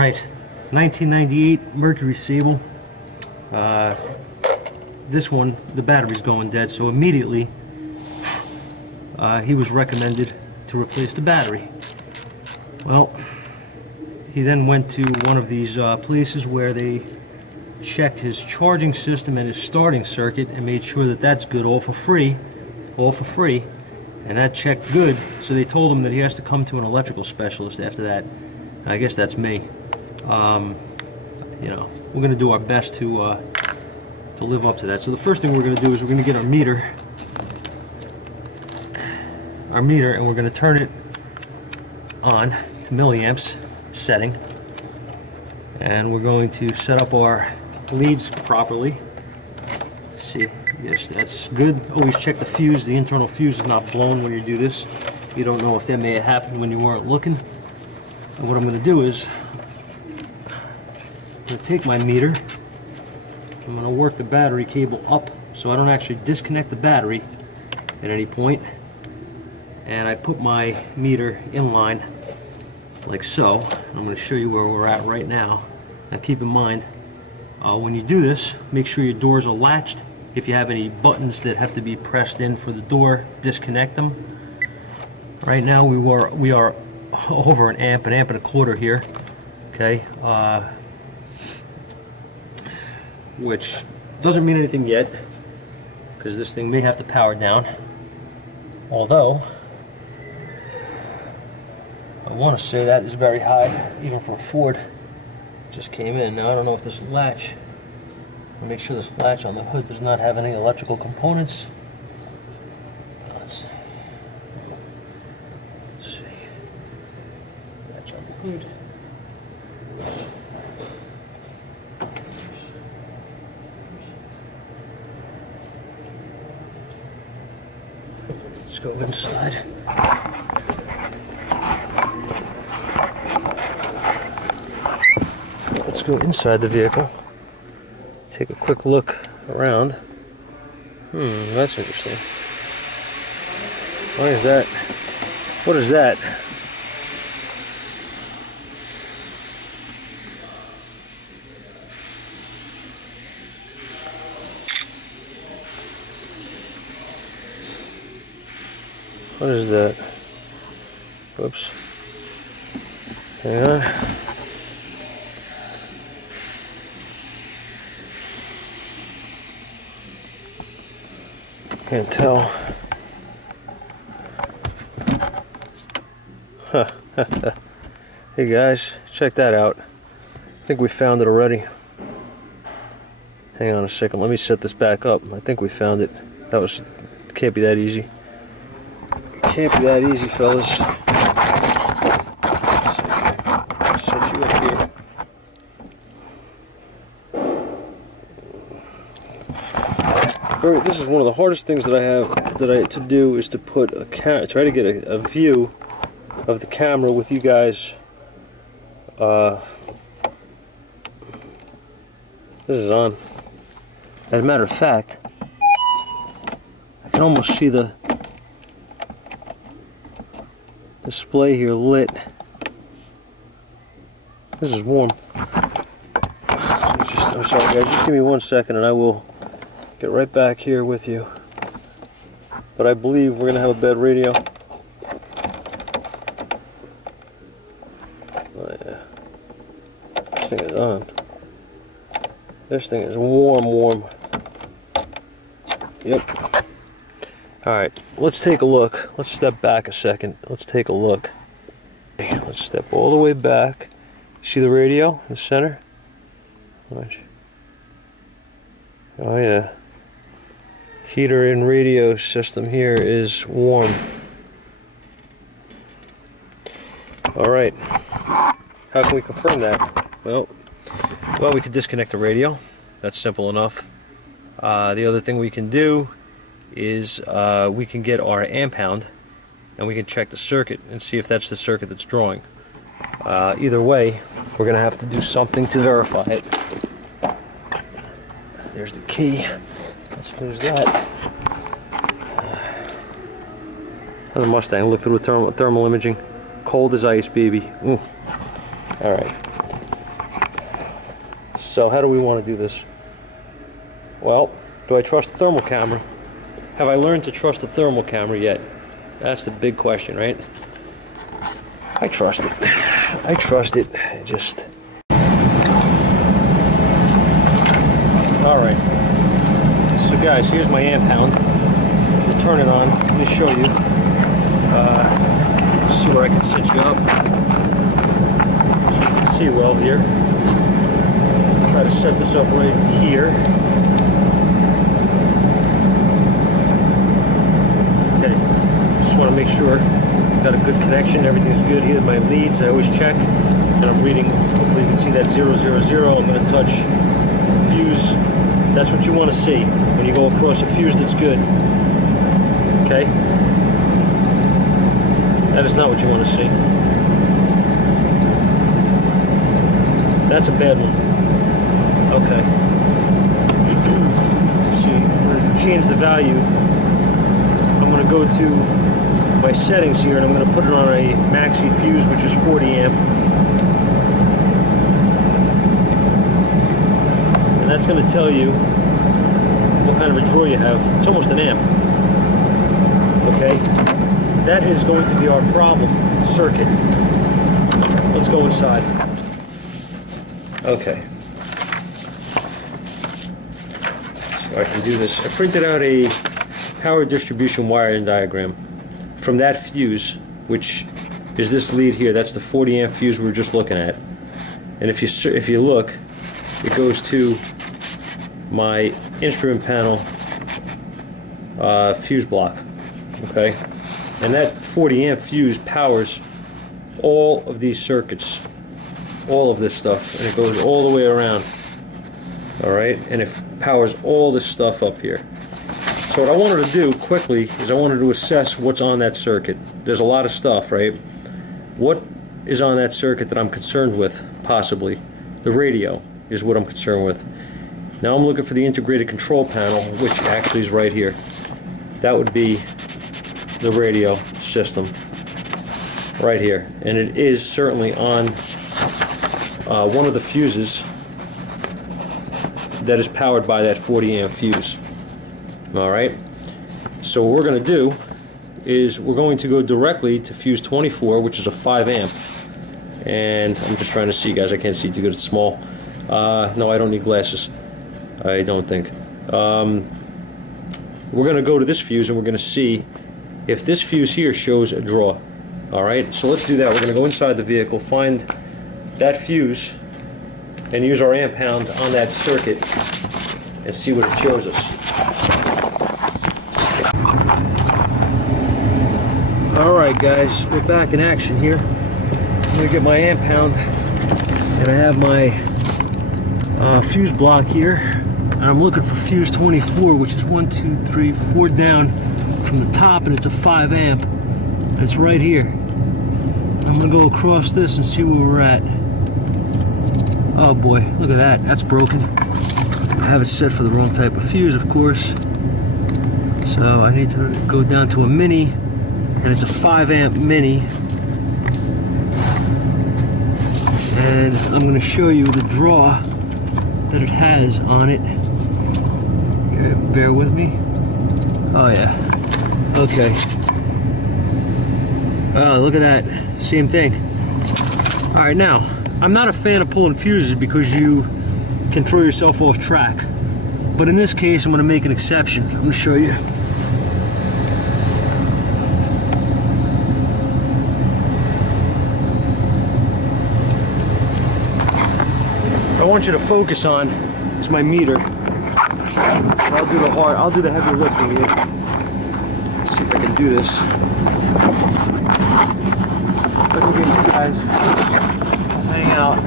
Alright, 1998 Mercury Sable. This one, the battery's going dead, so immediately he was recommended to replace the battery. Well, he then went to one of these places where they checked his charging system and his starting circuit and made sure that that's good, all for free, and that checked good. So they told him that he has to come to an electrical specialist after that. And I guess that's me. You know, we're going to do our best to live up to that. So the first thing we're going to do is we're going to get our meter, and we're going to turn it on to milliamps setting, and we're going to set up our leads properly. See, yes, that's good. Always check the fuse. The internal fuse is not blown when you do this. You don't know if that may have happened when you weren't looking. And what I'm going to do is I'm going to take my meter, I'm going to work the battery cable up so I don't actually disconnect the battery at any point, and I put my meter in line like so. I'm going to show you where we're at right now. Now keep in mind, when you do this, make sure your doors are latched. If you have any buttons that have to be pressed in for the door, disconnect them. Right now we are over an amp and a quarter here, okay, which doesn't mean anything yet, because this thing may have to power down, although I want to say that is very high, even for a Ford. Just came in. Now I don't know if this latch, I'll make sure this latch on the hood does not have any electrical components. Let's see. Latch on the hood. Let's go inside. Let's go inside the vehicle. Take a quick look around. That's interesting. Why is that? What is that? What is that? Whoops. Hang on. Can't tell. Hey guys, check that out. I think we found it already. Hang on a second, let me set this back up. I think we found it. Can't be that easy. Can't be that easy, fellas. Set you up here. This is one of the hardest things that I have to do, is to put a try to get a view of the camera with you guys. This is on. As a matter of fact, I can almost see the display here lit. This is warm. I'm sorry guys, just give me 1 second and I will get right back here with you. But I believe we're going to have a bad radio. Oh yeah. This thing is on. This thing is warm. Yep. Alright, let's take a look. Let's step back a second. Let's take a look. Let's step all the way back. See the radio in the center? Watch. Oh yeah. Heater and radio system here is warm. Alright. How can we confirm that? Well, we could disconnect the radio. That's simple enough. The other thing we can do is we can get our amp hound and we can check the circuit and see if that's the circuit that's drawing. Either way, we're going to have to do something to verify it. There's the key. Let's lose that. That's a Mustang. Look through the thermal imaging. Cold as ice, baby. Alright. So how do we want to do this? Well, do I trust the thermal camera? Have I learned to trust the thermal camera yet? That's the big question, right? I trust it. I trust it. Just... Alright. So guys, here's my amp hound. We'll turn it on. Let me show you. See where I can set you up. So you can see well here. Try to set this up right here. Okay. Just want to make sure got a good connection. Everything's good here. My leads, I always check. And I'm reading. Hopefully you can see that 000. I'm going to touch fuse. That's what you want to see when you go across a fuse that's good. Okay? That is not what you want to see. That's a bad one. Okay. See, I'm going to change the value. I'm going to go to my settings here and I'm going to put it on a maxi fuse, which is 40 amp. And that's going to tell you what kind of a draw you have. It's almost an amp. Okay? That is going to be our problem circuit. Let's go inside. Okay. So I can do this. I printed out a power distribution wiring diagram from that fuse, which is this lead here. That's the 40 amp fuse we were just looking at. And if you look, it goes to my instrument panel fuse block. Okay. And that 40 amp fuse powers all of these circuits, all of this stuff, and it goes all the way around. Alright, and it powers all this stuff up here. So what I wanted to do quickly is I wanted to assess what's on that circuit. There's a lot of stuff, right? What is on that circuit that I'm concerned with, possibly? The radio is what I'm concerned with. Now I'm looking for the integrated control panel, which actually is right here. That would be the radio system right here, and it is certainly on one of the fuses that is powered by that 40 amp fuse. Alright, so what we're going to do is we're going to go directly to fuse 24, which is a 5 amp, and I'm just trying to see, guys, I can't see too good, it's small. No, I don't need glasses, I don't think. We're going to go to this fuse and we're going to see if this fuse here shows a draw. Alright, so let's do that. We're going to go inside the vehicle, find that fuse, and use our amp hound on that circuit and see what it shows us. Alright guys, we're back in action here. I'm going to get my amp hound, and I have my fuse block here, and I'm looking for fuse 24, which is 1, 2, 3, 4 down from the top, and it's a 5 amp, and it's right here. I'm going to go across this and see where we're at. Oh boy, look at that, that's broken. I have it set for the wrong type of fuse, of course. So I need to go down to a mini, and it's a 5 amp mini. And I'm going to show you the draw that it has on it. Here, bear with me. Oh yeah. Okay. Oh, look at that. Same thing. Alright, now, I'm not a fan of pulling fuses because you can throw yourself off track. But in this case, I'm going to make an exception. I'm going to show you. What I want you to focus on is my meter. I'll do the heavy lifting here. Let's see if I can do this. Let me get you guys hang out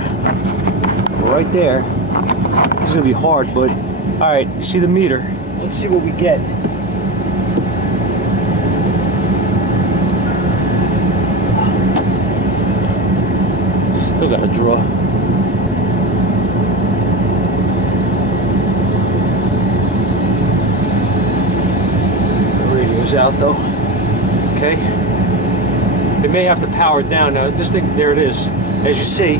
right there. This is gonna be hard, but alright, you see the meter. Let's see what we get. Still got a draw. Out though. Okay, they may have to power it down now. This thing, there it is. As you see,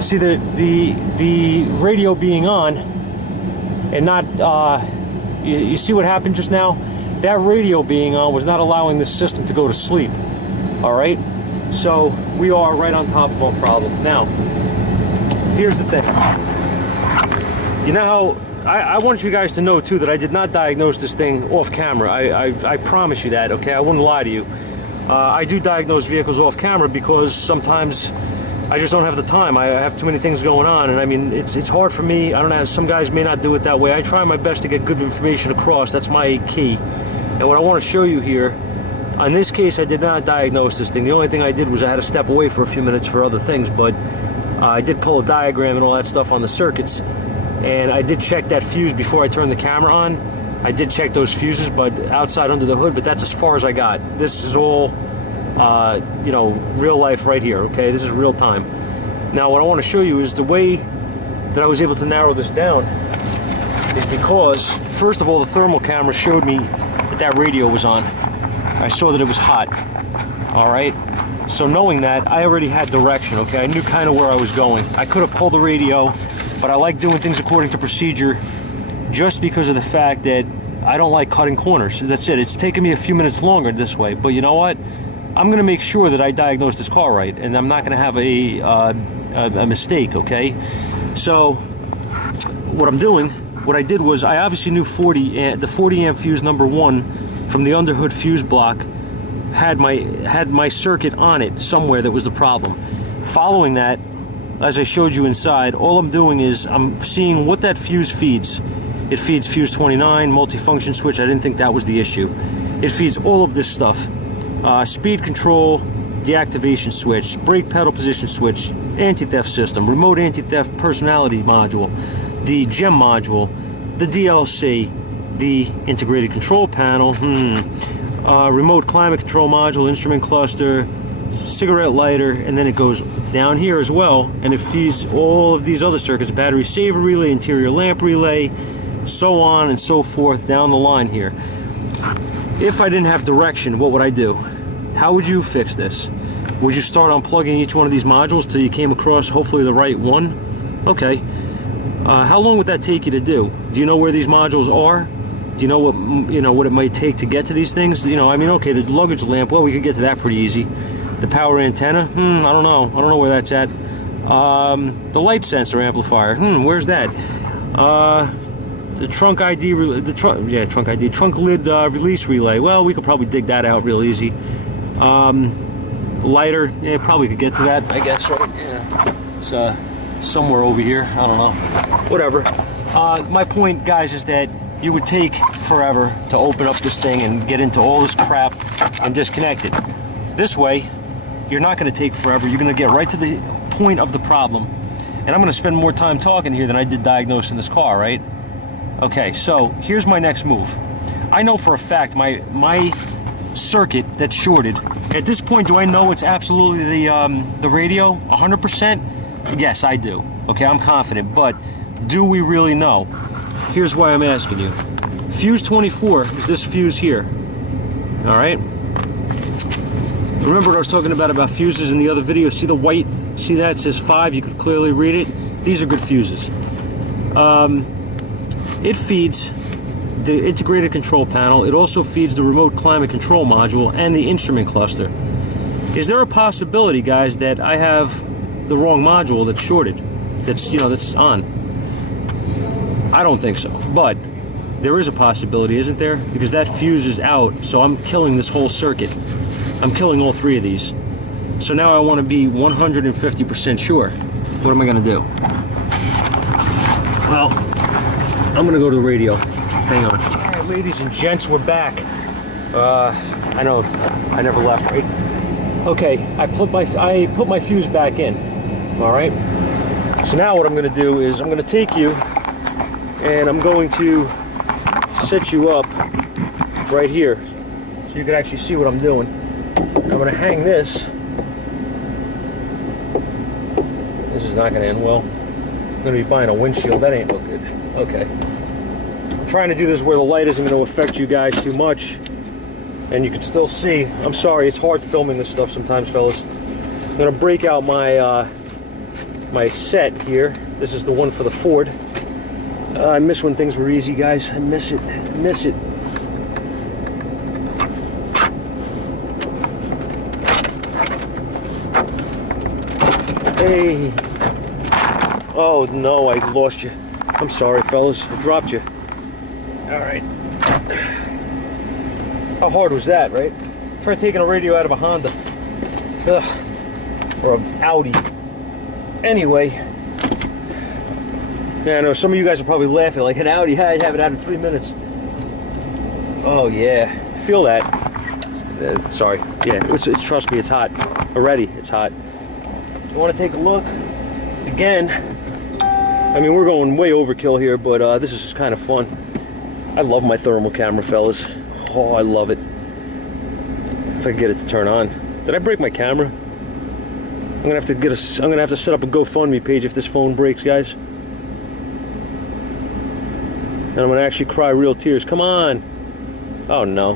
See the radio being on and not, you see what happened just now? That radio being on was not allowing the system to go to sleep. All right? So we are right on top of our problem. Now, here's the thing. You know how, I want you guys to know too that I did not diagnose this thing off camera. I promise you that, okay? I wouldn't lie to you. I do diagnose vehicles off camera because sometimes I just don't have the time. I have too many things going on, and I mean, it's hard for me. I don't know, some guys may not do it that way. I try my best to get good information across. That's my key. And what I want to show you here, in this case, I did not diagnose this thing. The only thing I did was I had to step away for a few minutes for other things, but I did pull a diagram and all that stuff on the circuits, and I did check that fuse before I turned the camera on. I did check those fuses, but outside under the hood, but that's as far as I got. This is all, you know, real life right here, okay? This is real time. Now, what I want to show you is the way that I was able to narrow this down is because, first of all, the thermal camera showed me that radio was on. I saw that it was hot, all right? So knowing that, I already had direction, okay? I knew kind of where I was going. I could have pulled the radio, but I like doing things according to procedure just because of the fact that I don't like cutting corners. That's it. It's taken me a few minutes longer this way, but you know what? I'm going to make sure that I diagnose this car right, and I'm not going to have a mistake, okay? So what I'm doing, what I did was I obviously knew the 40 amp fuse number 1 from the underhood fuse block had my circuit on it somewhere that was the problem. Following that, as I showed you inside, all I'm doing is I'm seeing what that fuse feeds. It feeds fuse 29, multifunction switch. I didn't think that was the issue. It feeds all of this stuff. Speed control, deactivation switch, brake pedal position switch, anti-theft system, remote anti-theft personality module, the GEM module, the DLC, the integrated control panel, remote climate control module, instrument cluster, cigarette lighter, and then it goes down here as well, and it feeds all of these other circuits, battery saver relay, interior lamp relay, so on and so forth down the line here. If I didn't have direction, what would I do? How would you fix this? Would you start unplugging each one of these modules till you came across hopefully the right one? Okay. How long would that take you to do? Do you know where these modules are? Do you know what it might take to get to these things? You know, I mean, okay, the luggage lamp, well, we could get to that pretty easy. The power antenna, I don't know. I don't know where that's at. The light sensor amplifier, where's that? The trunk ID, trunk lid release relay. Well, we could probably dig that out real easy. Lighter, yeah, probably could get to that, I guess, right? Yeah, it's somewhere over here. I don't know. Whatever. My point, guys, is that you would take forever to open up this thing and get into all this crap and disconnect it. This way, you're not going to take forever. You're going to get right to the point of the problem. And I'm going to spend more time talking here than I did diagnosing this car, right? Okay, so here's my next move. I know for a fact my circuit that's shorted. At this point, do I know it's absolutely the radio 100%? Yes, I do. Okay, I'm confident, but do we really know? Here's why I'm asking you. Fuse 24 is this fuse here. All right. Remember what I was talking about fuses in the other video? See the white? See that? It says 5. You could clearly read it. These are good fuses. It feeds the integrated control panel. It also feeds the remote climate control module and the instrument cluster. Is there a possibility, guys, that I have the wrong module that's shorted? That's on. I don't think so, but there is a possibility, isn't there? Because that fuse is out, so I'm killing this whole circuit. I'm killing all 3 of these. So now I want to be 150% sure. What am I going to do? Well, I'm going to go to the radio. Hang on. All right, ladies and gents, we're back. I know I never left, right? Okay, I put my fuse back in. All right? So now what I'm going to do is I'm going to take you and I'm going to set you up right here so you can actually see what I'm doing. I'm going to hang this. This is not going to end well. I'm going to be buying a windshield. That ain't no good. Okay. I'm trying to do this where the light isn't going to affect you guys too much and you can still see. I'm sorry, it's hard filming this stuff sometimes, fellas. I'm going to break out my my set here. This is the one for the Ford. I miss when things were easy, guys. I miss it. I miss it. Hey. Oh no, I lost you. I'm sorry, fellas. I dropped you. All right. How hard was that, right? Try taking a radio out of a Honda. Ugh. Or an Audi. Anyway. Yeah, I know some of you guys are probably laughing like, an Audi, I have it out in 3 minutes. Oh yeah, feel that. Sorry. Yeah, it's trust me, it's hot. Already, it's hot. You want to take a look? Again, I mean, we're going way overkill here, but this is kind of fun. I love my thermal camera, fellas. Oh, I love it. If I can get it to turn on. Did I break my camera? I'm gonna have to set up a GoFundMe page if this phone breaks, guys. And I'm gonna actually cry real tears. Come on. Oh no.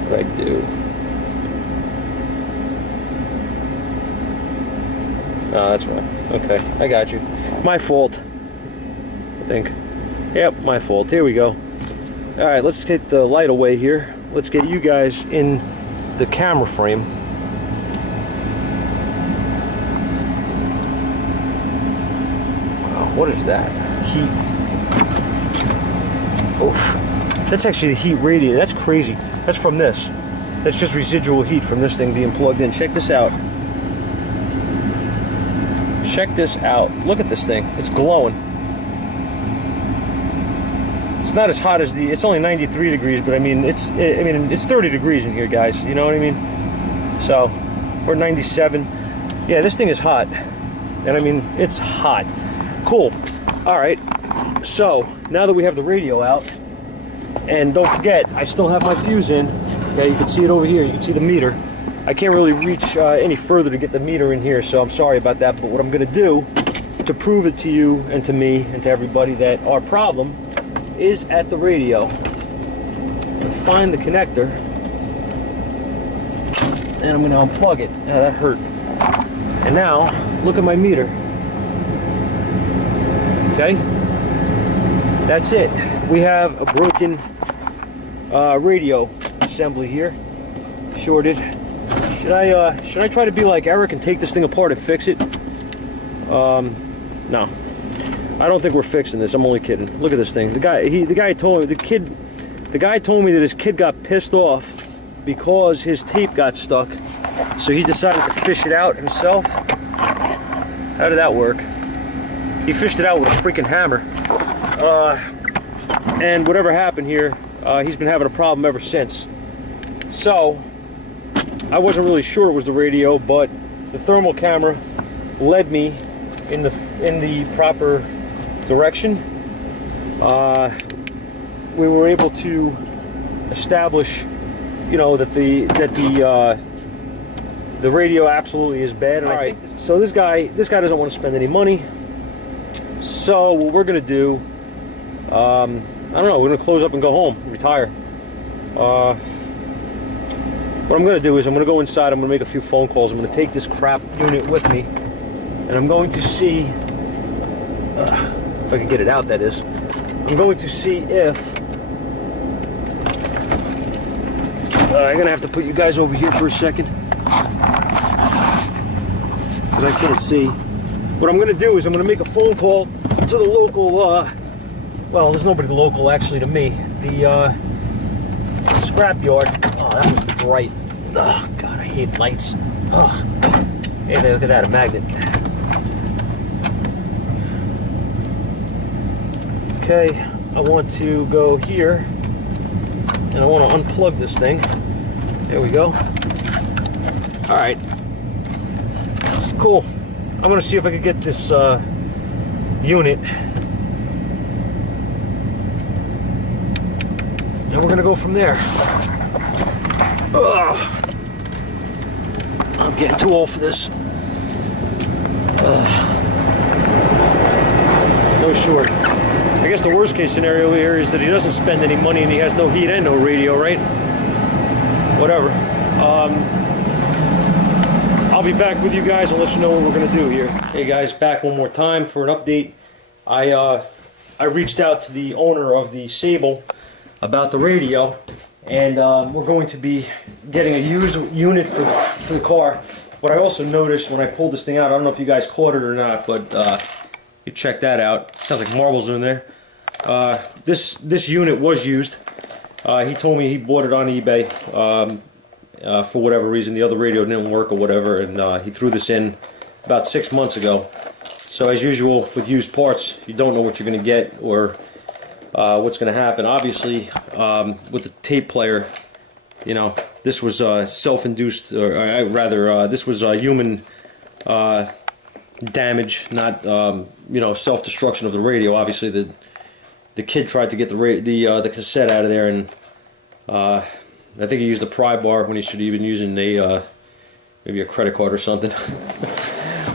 What did I do? Oh, that's right. Okay, I got you. My fault. I think. Yep, my fault. Here we go. Alright, let's get the light away here. Let's get you guys in the camera frame. Wow, what is that? Heat. Oof. That's actually the heat radiator. That's crazy. That's from this. That's just residual heat from this thing being plugged in. Check this out. Check this out. Look at this thing. It's glowing. It's not as hot as the. It's only 93 degrees, but I mean, it's 30 degrees in here, guys. You know what I mean? So, or 97. Yeah, this thing is hot, and I mean, it's hot. Cool. All right. So now that we have the radio out, and don't forget, I still have my fuse in. Yeah, you can see it over here. You can see the meter. I can't really reach any further to get the meter in here, so I'm sorry about that. But what I'm going to do to prove it to you and to me and to everybody that our problem is at the radio, to find the connector, and I'm going to unplug it. Yeah, that hurt. And now, look at my meter. Okay? That's it. We have a broken radio assembly here. Shorted. Should I try to be like Eric and take this thing apart and fix it? No. I don't think we're fixing this. I'm only kidding. Look at this thing. The guy told me that his kid got pissed off because his tape got stuck. So he decided to fish it out himself. How did that work? He fished it out with a freaking hammer. And whatever happened here, he's been having a problem ever since. So I wasn't really sure it was the radio, but the thermal camera led me in the proper direction. We were able to establish, you know, that the radio absolutely is bad. All right. So this guy doesn't want to spend any money. So what we're gonna do, I don't know. We're gonna close up and go home, retire. What I'm going to do is I'm going to go inside, I'm going to make a few phone calls, I'm going to take this crap unit with me, and I'm going to see, if I can get it out, that is, I'm going to see if, I'm going to have to put you guys over here for a second, because I can't see. What I'm going to do is I'm going to make a phone call to the local, well, there's nobody local actually to me, the scrapyard. Oh, that was bright. Oh, God, I hate lights. Oh. Hey, look at that, a magnet. Okay, I want to go here, and I want to unplug this thing. There we go. All right. Cool. I'm going to see if I can get this unit. And we're going to go from there. Ugh. I'm getting too old for this. No short. I guess the worst case scenario here is that he doesn't spend any money and he has no heat and no radio, right? whatever. I'll be back with you guys and let you know what we're gonna do here. Hey guys, back one more time for an update. I reached out to the owner of the Sable about the radio, and we're going to be getting a used unit for the car. But I also noticed when I pulled this thing out, I don't know if you guys caught it or not, but you check that out. Sounds like marbles in there. This unit was used. He told me he bought it on eBay for whatever reason. The other radio didn't work or whatever, and he threw this in about 6 months ago. So as usual with used parts, you don't know what you're going to get or what's going to happen. Obviously, with the tape player, you know, this was self-induced, or rather, this was human damage, not you know, self-destruction of the radio. Obviously, the kid tried to get the cassette out of there, and I think he used a pry bar when he should have been using a maybe a credit card or something.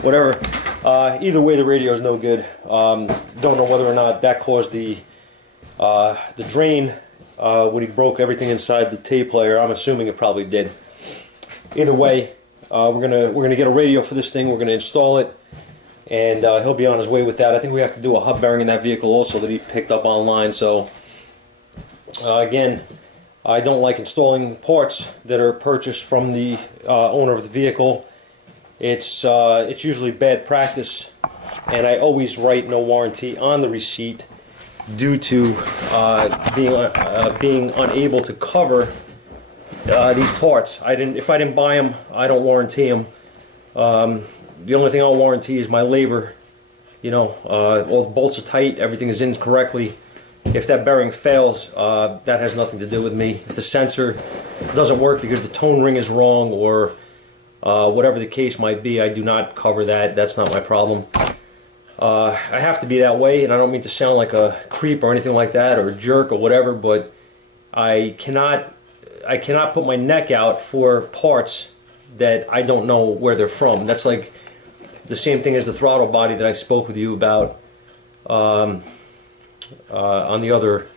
Whatever. Either way, the radio is no good. Don't know whether or not that caused the drain when he broke everything inside the tape player. I'm assuming it probably did. Either way, we're gonna get a radio for this thing. We're gonna install it, and he'll be on his way with that. I think we have to do a hub bearing in that vehicle also that he picked up online. So again, I don't like installing parts that are purchased from the owner of the vehicle. It's usually bad practice, and I always write no warranty on the receipt due to being unable to cover these parts. If I didn't buy them, I don't warranty them. The only thing I'll warranty is my labor. You know, all the bolts are tight, everything is in correctly. If that bearing fails, that has nothing to do with me. If the sensor doesn't work because the tone ring is wrong, or whatever the case might be, I do not cover that. That's not my problem. I have to be that way, and I don't mean to sound like a creep or anything like that, or a jerk or whatever, but I cannot put my neck out for parts that I don't know where they're from. That's like the same thing as the throttle body that I spoke with you about on the other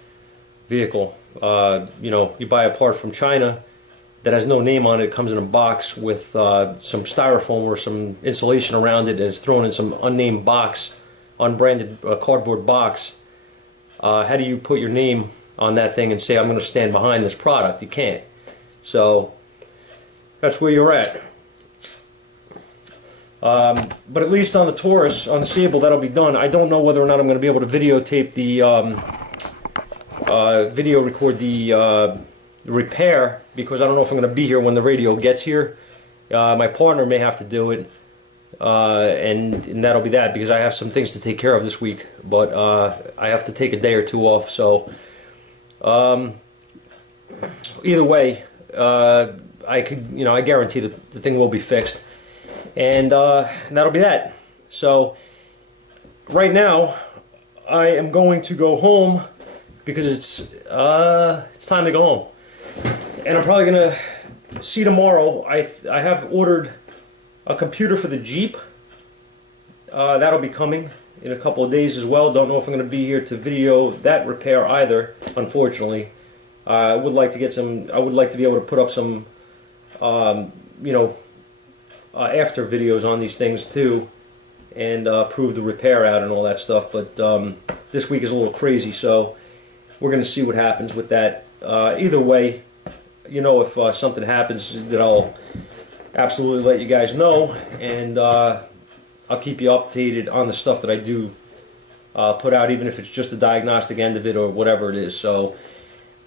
vehicle. You know, you buy a part from China that has no name on it. It comes in a box with some styrofoam or some insulation around it, and it's thrown in some unnamed box, unbranded cardboard box. How do you put your name on that thing and say, I'm going to stand behind this product? You can't. So that's where you're at. But at least on the Taurus, on the Sable, that'll be done. I don't know whether or not I'm going to be able to videotape the record the repair, because I don't know if I'm going to be here when the radio gets here. My partner may have to do it, and that'll be that, because I have some things to take care of this week. But I have to take a day or two off. So either way, I guarantee the thing will be fixed, and that'll be that. So right now, I am going to go home because it's time to go home. And I'm probably going to see tomorrow. I have ordered a computer for the Jeep. That'll be coming in a couple of days as well. Don't know if I'm going to be here to video that repair either, unfortunately. I would like to get some. I would like to be able to put up some, you know, after videos on these things too, and prove the repair out and all that stuff. But this week is a little crazy, so we're going to see what happens with that. Either way, you know, if something happens, that I'll absolutely let you guys know, and I'll keep you updated on the stuff that I do put out, even if it's just the diagnostic end of it or whatever it is. So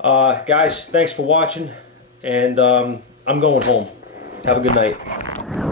guys, thanks for watching, and I'm going home. Have a good night.